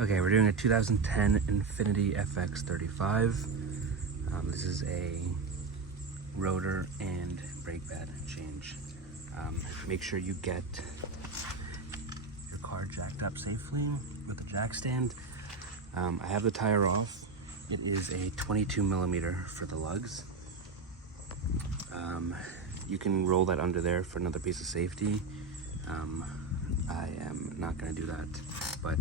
Okay, we're doing a 2010 Infiniti FX35. This is a rotor and brake pad change. Make sure you get your car jacked up safely with a jack stand. I have the tire off. It is a 22 millimeter for the lugs. You can roll that under there for another piece of safety. I am not going to do that, but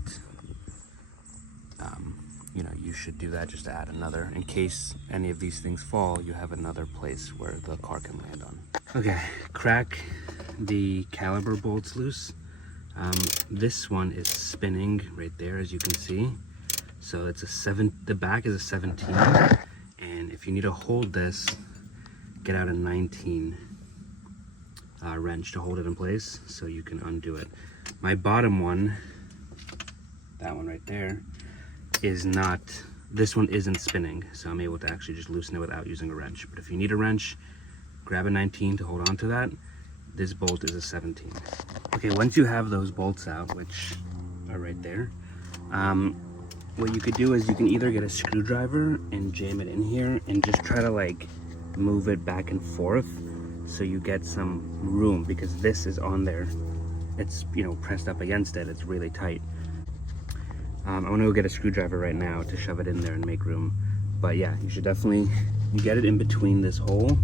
you know, you should do that just to add another, in case any of these things fall, you have another place where the car can land on. Okay, crack the caliper bolts loose. This one is spinning right there, as you can see. So it's the back is a 17, and if you need to hold this, get out a 19 wrench to hold it in place so you can undo it. My bottom one, that one right there, is not, this one isn't spinning, so I'm able to actually just loosen it without using a wrench. But if you need a wrench, grab a 19 to hold on to that. This bolt is a 17. Okay, once you have those bolts out, which are right there, what you could do is you can either get a screwdriver and jam it in here and just try to like move it back and forth so you get some room, because this is on there. It's, you know, pressed up against it. It's really tight. I'm gonna go get a screwdriver right now to shove it in there and make room. But yeah, you should definitely, you get it in between this hole,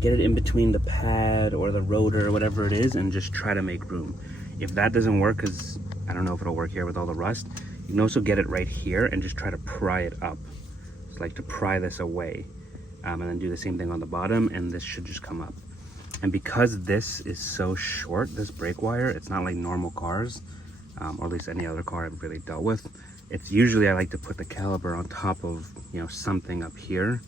get it in between the pad or the rotor or whatever it is, and just try to make room. If that doesn't work, because I don't know if it'll work here with all the rust, you can also get it right here and just try to pry it up. It's like to pry this away, and then do the same thing on the bottom, and this should just come up. And because this is so short, this brake wire, it's not like normal cars, or at least any other car I've really dealt with. It's usually, I like to put the caliper on top of, you know, something up here.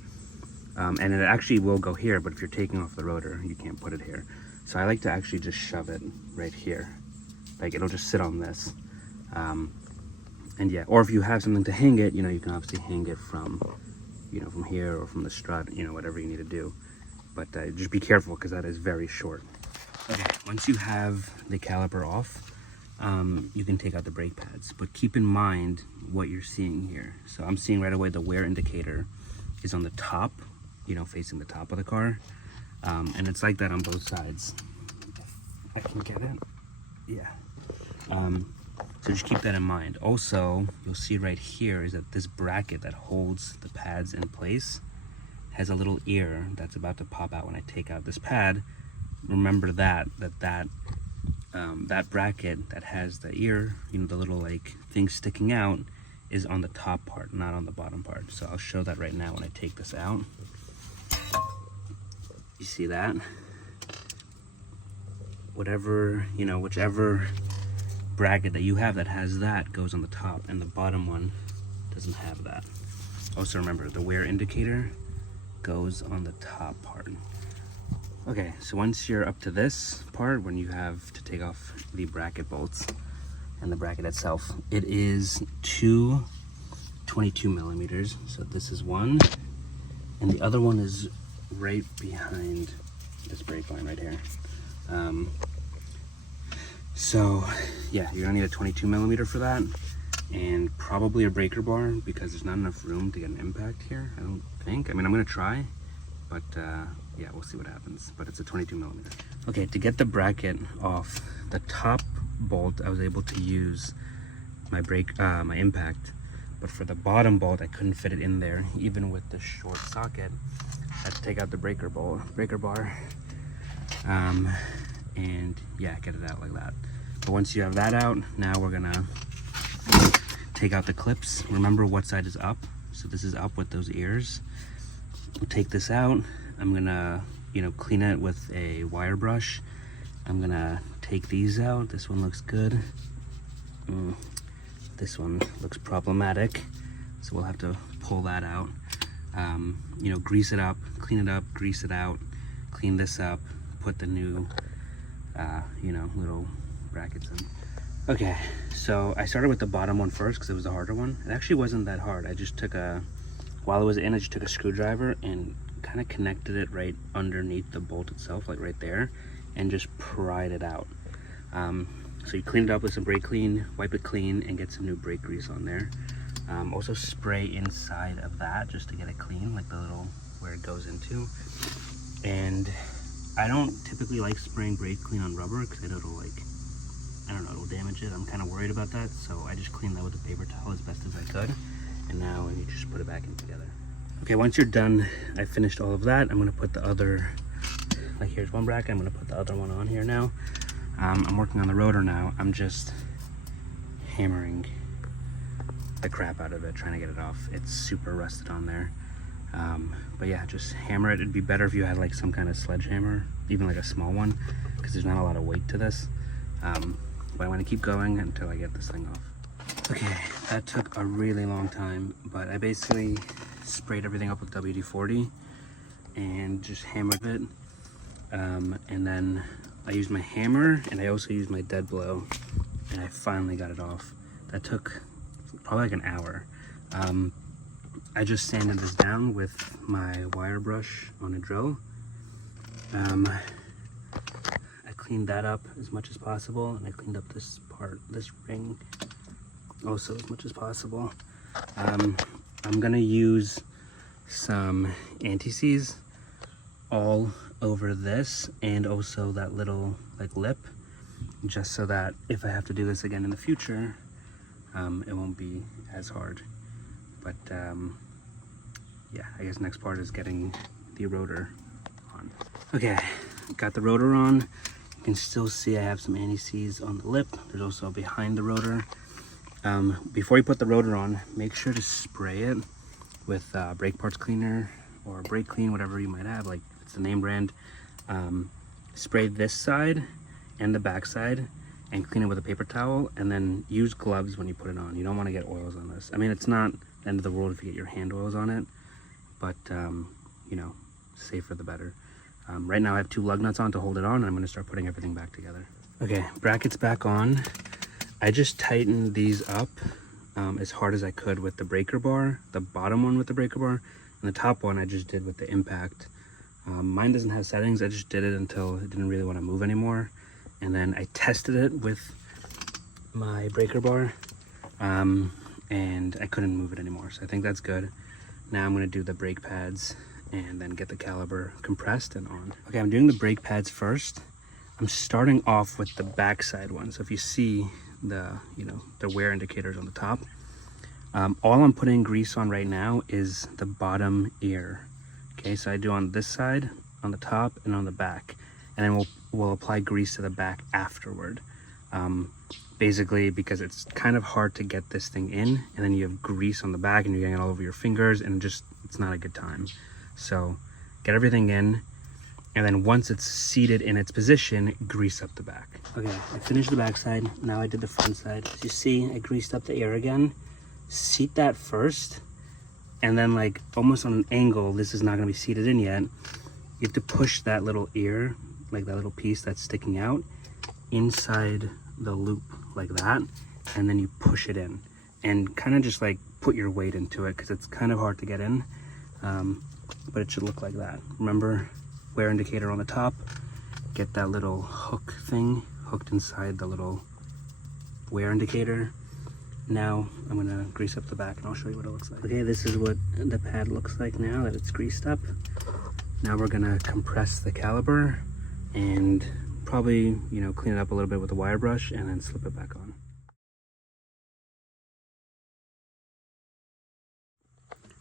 And it actually will go here, but if you're taking off the rotor, you can't put it here. So I like to actually just shove it right here. Like, it'll just sit on this. And yeah, or if you have something to hang it, you know, you can obviously hang it from, you know, from here or from the strut, you know, whatever you need to do. But just be careful, because that is very short. Okay, once you have the caliper off, you can take out the brake pads, but keep in mind what you're seeing here. So I'm seeing right away the wear indicator is on the top, you know, facing the top of the car. And it's like that on both sides. I can get it. Yeah. So just keep that in mind. Also, you'll see right here is that this bracket that holds the pads in place has a little ear that's about to pop out when I take out this pad. Remember that bracket that has the ear, you know, the little like thing sticking out, is on the top part, not on the bottom part. So I'll show that right now when I take this out. You see that? Whatever, you know, whichever bracket that you have that has that goes on the top, and the bottom one doesn't have that. Also remember, the wear indicator goes on the top part. Okay, so once you're up to this part, when you have to take off the bracket bolts and the bracket itself, it is two 22 millimeters. So this is one, and the other one is right behind this brake line right here. So yeah, you're gonna need a 22 millimeter for that, and probably a breaker bar, because there's not enough room to get an impact here, I don't think. I mean, I'm gonna try, but yeah, we'll see what happens. But it's a 22 millimeter. Okay, to get the bracket off the top bolt, I was able to use my my impact, but for the bottom bolt, I couldn't fit it in there, even with the short socket. I had to take out the breaker bar, and yeah, get it out like that. But once you have that out, now we're gonna take out the clips. Remember what side is up. So this is up with those ears. We'll take this out. I'm gonna, you know, clean it with a wire brush. I'm gonna take these out. This one looks good. This one looks problematic, so we'll have to pull that out. You know, grease it up, clean it up, grease it out, clean this up, put the new, you know, little brackets in. Okay, so I started with the bottom one first because it was the harder one. It actually wasn't that hard. I just took while it was in, I just took a screwdriver and kind of connected it right underneath the bolt itself, like right there, and just pried it out. So you clean it up with some brake clean, wipe it clean, and get some new brake grease on there. Also spray inside of that just to get it clean, like the little where it goes into. And I don't typically like spraying brake clean on rubber because I know it'll it'll damage it. I'm kind of worried about that, so I just cleaned that with a paper towel as best as I could. And now you just put it back in together. Okay, once you're done, I finished all of that. I'm gonna put the other, like here's one bracket, I'm gonna put the other one on here now. I'm working on the rotor now. I'm just hammering the crap out of it, trying to get it off. It's super rusted on there. But yeah, just hammer it. It'd be better if you had like some kind of sledgehammer, even like a small one, because there's not a lot of weight to this. But I want to keep going until I get this thing off. Okay, that took a really long time, but I basically sprayed everything up with WD-40 and just hammered it. And then I used my hammer and I also used my dead blow, and I finally got it off. That took probably like an hour. I just sanded this down with my wire brush on a drill. I cleaned that up as much as possible, and I cleaned up this part, this ring, also as much as possible. I'm gonna use some anti-seize all over this, and also that little like lip, just so that if I have to do this again in the future, it won't be as hard. But yeah, I guess next part is getting the rotor on. Okay, got the rotor on. You can still see I have some anti-seize on the lip. There's also behind the rotor. Before you put the rotor on, make sure to spray it with brake parts cleaner or brake clean, whatever you might have, like it's the name brand. Spray this side and the back side and clean it with a paper towel, and then use gloves when you put it on. You don't want to get oils on this. I mean, it's not the end of the world if you get your hand oils on it, but you know, safer the better. Right now I have 2 lug nuts on to hold it on, and I'm going to start putting everything back together. Okay, brackets back on. I just tightened these up as hard as I could with the breaker bar, the bottom one with the breaker bar, and the top one I just did with the impact. Mine doesn't have settings. I just did it until it didn't really want to move anymore, and then I tested it with my breaker bar, and I couldn't move it anymore, so I think that's good. Now I'm going to do the brake pads and then get the caliper compressed and on. Okay, I'm doing the brake pads first. I'm starting off with the backside one. So if you see the wear indicators on the top, all I'm putting grease on right now is the bottom ear. Okay, so I do on this side, on the top, and on the back, and then we'll apply grease to the back afterward. Basically because it's kind of hard to get this thing in, and then you have grease on the back and you're getting it all over your fingers, and just it's not a good time. So get everything in, and then once it's seated in its position, grease up the back. Okay, I finished the back side. Now I did the front side. As you see, I greased up the air again. Seat that first, and then like almost on an angle, this is not going to be seated in yet. You have to push that little ear, like that little piece that's sticking out, inside the loop like that, and then you push it in and kind of just like put your weight into it, because it's kind of hard to get in, but it should look like that. Remember, wear indicator on the top, get that little hook thing hooked inside the little wear indicator. Now I'm gonna grease up the back and I'll show you what it looks like. Okay, this is what the pad looks like now that it's greased up. Now we're gonna compress the caliper and probably, clean it up a little bit with a wire brush and then slip it back on.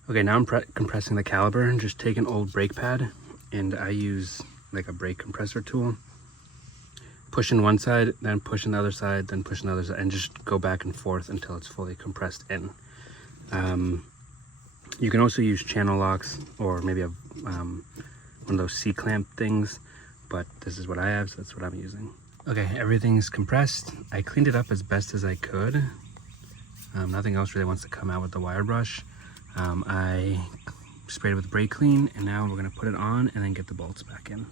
Okay, now I'm compressing the caliper, and just take an old brake pad, and I use like a brake compressor tool. Push in one side, then push in the other side, then push in the other side, and just go back and forth until it's fully compressed in. You can also use channel locks, or maybe one of those C-clamp things, but this is what I have, so that's what I'm using. Okay, everything's compressed. I cleaned it up as best as I could. Nothing else really wants to come out with the wire brush. I sprayed it with brake clean, and now we're gonna put it on and then get the bolts back in.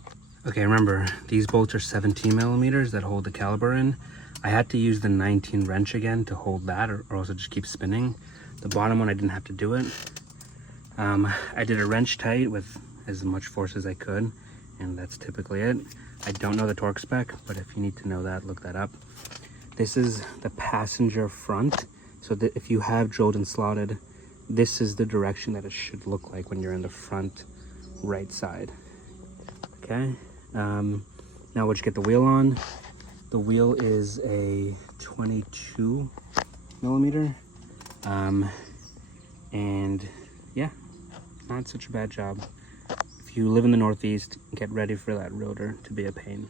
Okay, remember, these bolts are 17 millimeters that hold the caliper in. I had to use the 19 wrench again to hold that, or else it just keeps spinning. The bottom one, I didn't have to do it. I did a wrench tight with as much force as I could, and that's typically it. I don't know the torque spec, but if you need to know that, look that up. This is the passenger front. So that if you have drilled and slotted, this is the direction that it should look like when you're in the front right side. Okay. Now we'll just get the wheel on. The wheel is a 22 millimeter. And yeah, not such a bad job. If you live in the Northeast, get ready for that rotor to be a pain.